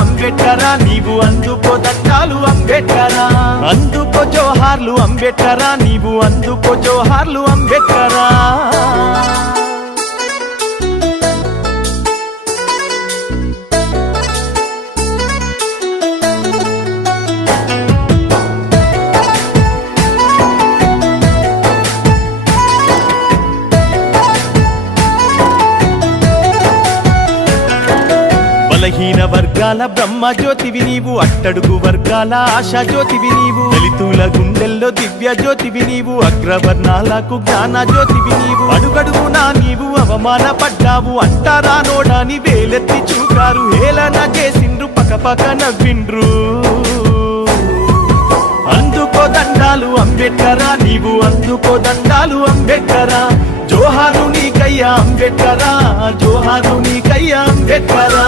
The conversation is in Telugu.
అంబేద్కరా నీవు అందుకో దండాలు అంబేద్కరా అందుకో జోహార్లు అంబేద్కరా నీవు అందుకో జోహార్లు అంబేద్కరా బలహీన వర్గాల బ్రహ్మ జ్యోతివి నీవు అట్టడుగు వర్గాల ఆశా జ్యోతివి నీవు దళితుల గుండెల్లో దివ్య జ్యోతివి నీవు అగ్రవర్ణాలకు జ్ఞాన జ్యోతివి నీవు అడుగడుగునా నీవు అవమానపడ్డావు అంటారా నోడాని వేలెత్తి చూకారు హేళన చేసిండ్రు పకపక నవ్విండ్రు అందుకో దండాలు అంబేద్కరా నీవు అందుకో దండాలు అంబేద్కరా జోహారు నీకయ్యా అంబేద్కరా జోహారు నీకయ్యా అంబేద్కరా